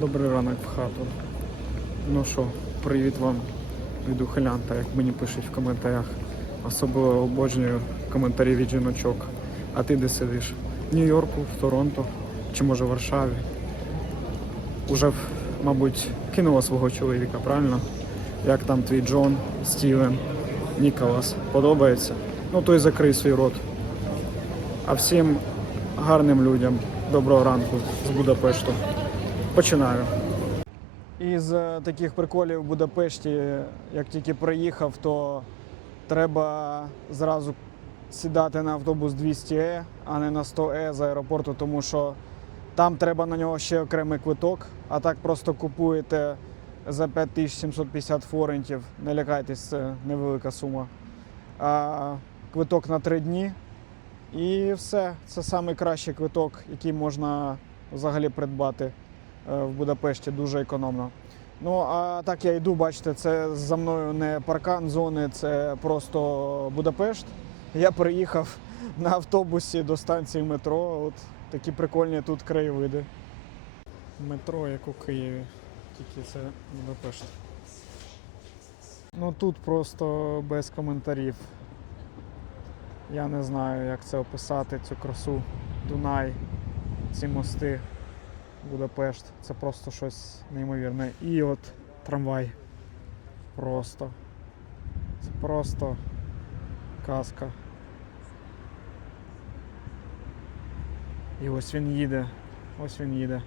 Добрий ранок в хату. Ну що, привіт вам від ухилянта, як мені пишуть в коментарях. Особливо обожнюю коментарі від жіночок. А ти де сидиш? В Нью-Йорку, в Торонто чи може в Варшаві? Уже, мабуть, кинула свого чоловіка, правильно? Як там твій Джон, Стівен, Ніколас? Подобається? Ну той закрий свій рот. А всім гарним людям доброго ранку з Будапешту. Починаю. Із е, таких приколів в Будапешті, як тільки приїхав, то треба зразу сідати на автобус 200Е, а не на 100Е з аеропорту, тому що там треба на нього ще окремий квиток, а так просто купуєте за 5750 форентів. Не лякайтесь, це невелика сума. А, квиток на 3 дні. І все. Це найкращий квиток, який можна взагалі придбати е, в Будапешті дуже економно. Ну а так я йду, бачите, це за мною не паркан зони, це просто Будапешт. Я приїхав на автобусі до станції метро. От такі прикольні тут краєвиди. Метро, як у Києві, тільки це Будапешт. Ну тут просто без коментарів. Я не знаю, як це описати, цю красу. Дунай, ці мости, Будапешт. Це просто щось неймовірне. І от трамвай. Просто. Це просто казка. І ось він їде. Ось він їде.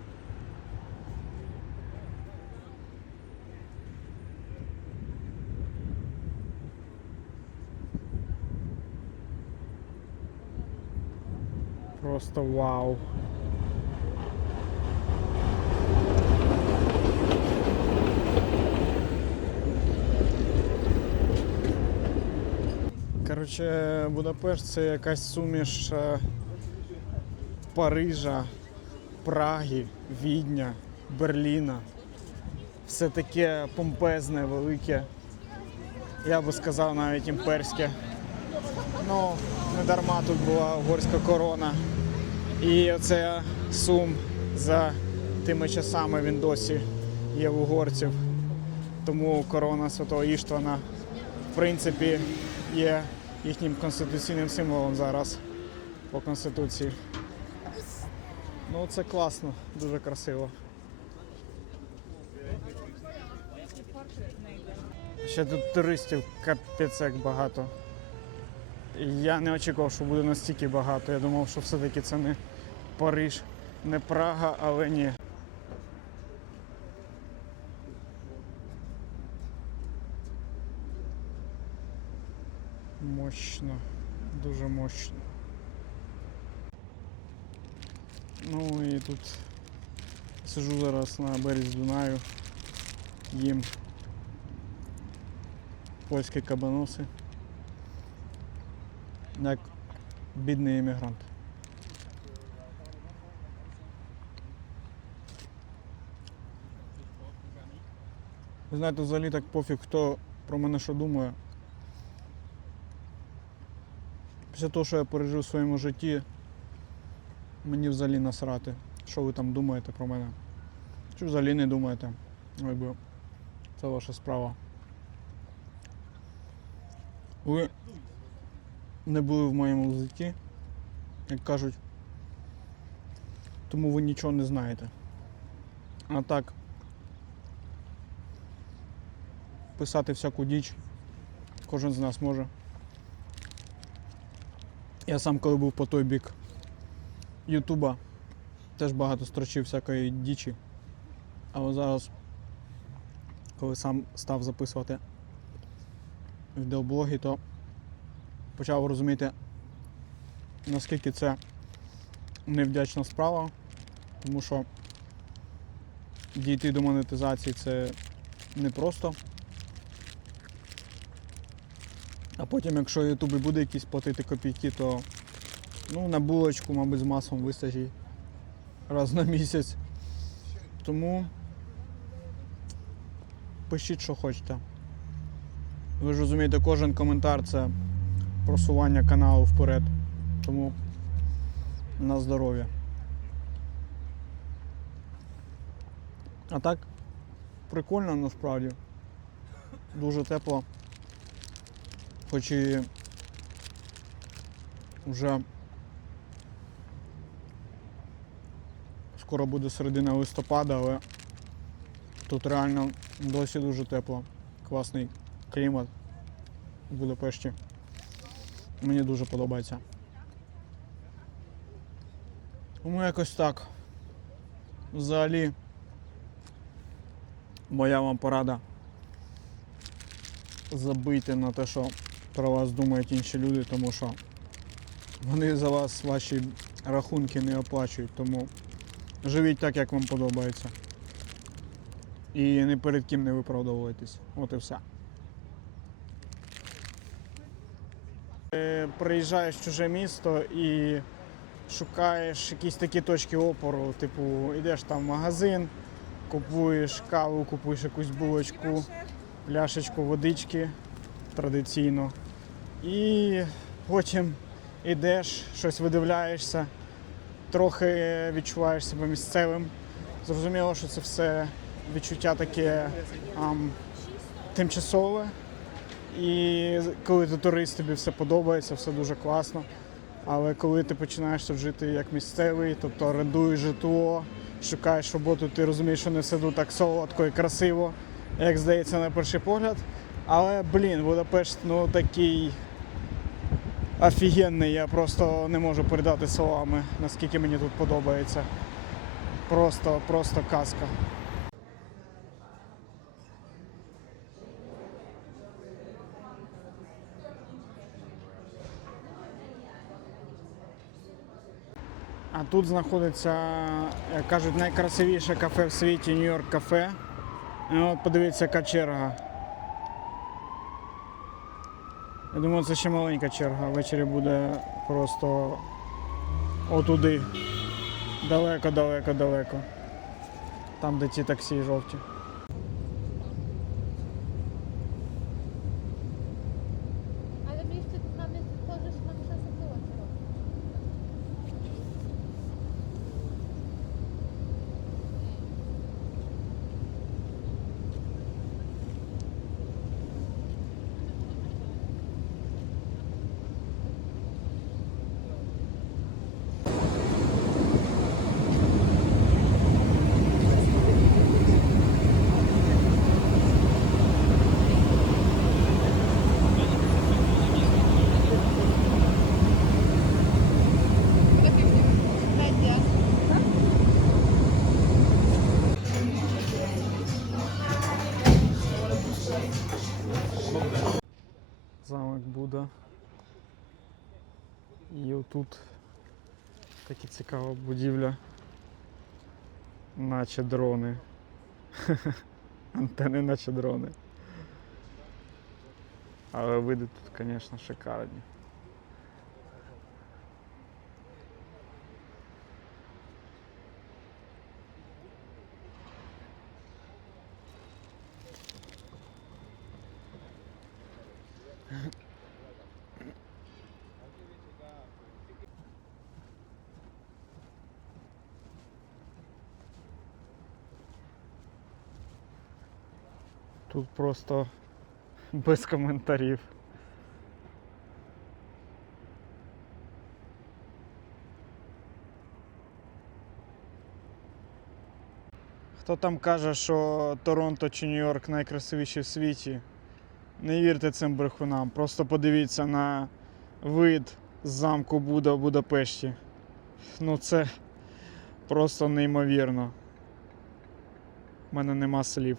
Просто вау. Коротше, Будапешт це якась суміш е, Парижа, Праги, Відня, Берліна. Все таке помпезне, велике. Я би сказав навіть імперське. Ну, не дарма тут була угорська корона. І оце сум за тими часами він досі є в угорців. Тому корона святого Іштвана, в принципі, є їхнім конституційним символом зараз по конституції. Ну, це класно, дуже красиво. Ще тут туристів капець як багато. Я не очікував, що буде настільки багато. Я думав, що все-таки це не Париж, не Прага, але ні. Мощно, дуже мощно. Ну і тут сижу зараз на березі Дунаю, їм польські кабаноси як бідний іммігрант. Ви знаєте, взагалі так пофіг, хто про мене що думає. Після того, що я пережив в своєму житті, мені взагалі насрати, що ви там думаєте про мене. Чи взагалі не думаєте. Ну, Якби це ваша справа. Ви не були в моєму житті, як кажуть. Тому ви нічого не знаєте. А так писати всяку діч кожен з нас може. Я сам коли був по той бік Ютуба, теж багато строчив всякої дічі. Але зараз, коли сам став записувати відеоблоги, то почав розуміти, наскільки це невдячна справа, тому що дійти до монетизації це не просто. А потім, якщо Ютуб і буде якісь платити копійки, то ну, на булочку, мабуть, з маслом вистачить раз на місяць. Тому пишіть, що хочете. Ви ж розумієте, кожен коментар це просування каналу вперед. Тому на здоров'я. А так, прикольно насправді. Дуже тепло. Хоч і вже скоро буде середина листопада, але тут реально досі дуже тепло. Класний клімат в Будапешті. Мені дуже подобається. Тому якось так. Взагалі, моя вам порада забийте на те, що про вас думають інші люди, тому що вони за вас ваші рахунки не оплачують, тому живіть так, як вам подобається. І не перед ким не виправдовуйтесь. От і все. Е, Приїжджаєш в чуже місто і шукаєш якісь такі точки опору, типу, йдеш там в магазин, купуєш каву, купуєш якусь булочку, пляшечку водички традиційно. І потім йдеш, щось видивляєшся, трохи відчуваєш себе місцевим. Зрозуміло, що це все відчуття таке ам, тимчасове. І коли ти турист, тобі все подобається, все дуже класно. Але коли ти починаєш тут жити як місцевий, тобто орендуєш житло, шукаєш роботу, ти розумієш, що не все тут так солодко і красиво, як здається на перший погляд. Але, блін, Будапешт ну такий офігенний, я просто не можу передати словами, наскільки мені тут подобається. Просто, просто казка. А тут знаходиться, як кажуть, найкрасивіше кафе в світі Нью-Йорк кафе. От подивіться, яка черга. Я думаю, це ще маленька черга. Ввечері буде просто отуди. Далеко, далеко, далеко. Там, де ці таксі жовті. Замок Буда. І отут така цікава будівля. Наче дрони. Антени наче дрони. Але види тут, звісно, шикарні. Тут просто без коментарів. Хто там каже, що Торонто чи Нью-Йорк найкрасивіші в світі? Не вірте цим брехунам. Просто подивіться на вид з замку Буда в Будапешті. Ну це просто неймовірно. У мене нема слів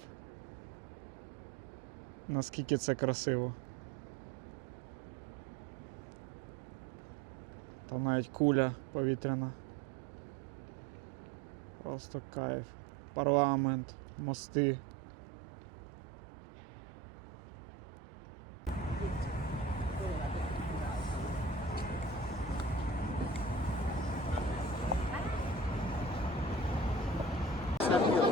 наскільки це красиво. Там навіть куля повітряна. Просто кайф, парламент, мости. Thank you.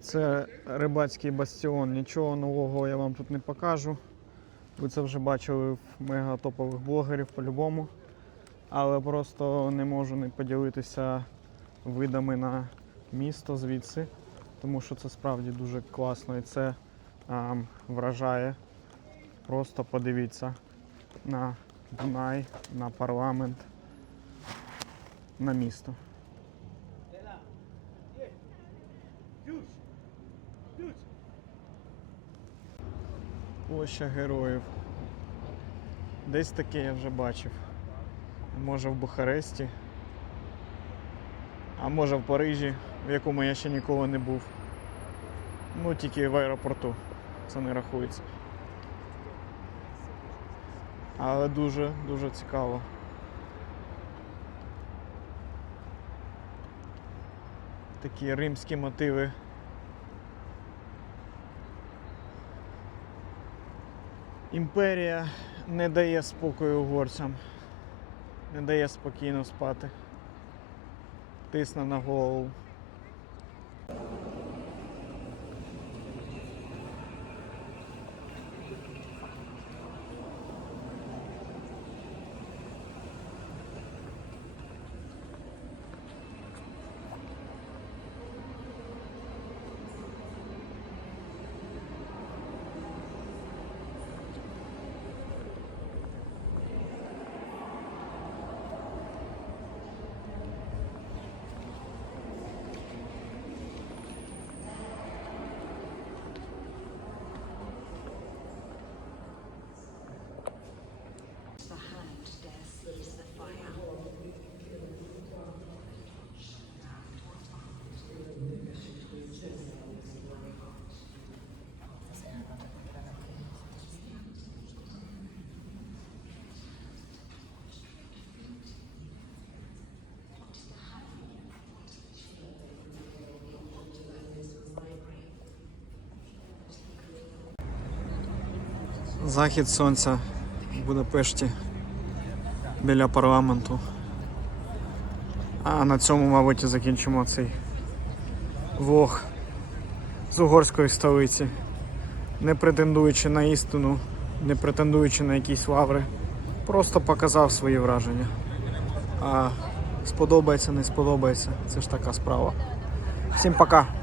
Це рибацький бастіон. Нічого нового я вам тут не покажу. Ви це вже бачили в мегатопових блогерів по-любому. Але просто не можу не поділитися видами на місто звідси, тому що це справді дуже класно і це ам, вражає. Просто подивіться на Дунай, на парламент, на місто. Площа героїв. Десь таке я вже бачив. Може в Бухаресті, а може в Парижі, в якому я ще ніколи не був. Ну, тільки в аеропорту. Це не рахується. Але дуже, дуже цікаво. Такі римські мотиви. Імперія не дає спокою угорцям, не дає спокійно спати. Тисне на голову. Захід сонця в Будапешті біля парламенту. А на цьому, мабуть, і закінчимо цей влог з угорської столиці. Не претендуючи на істину, не претендуючи на якісь лаври. Просто показав свої враження. А сподобається, не сподобається. Це ж така справа. Всім пока!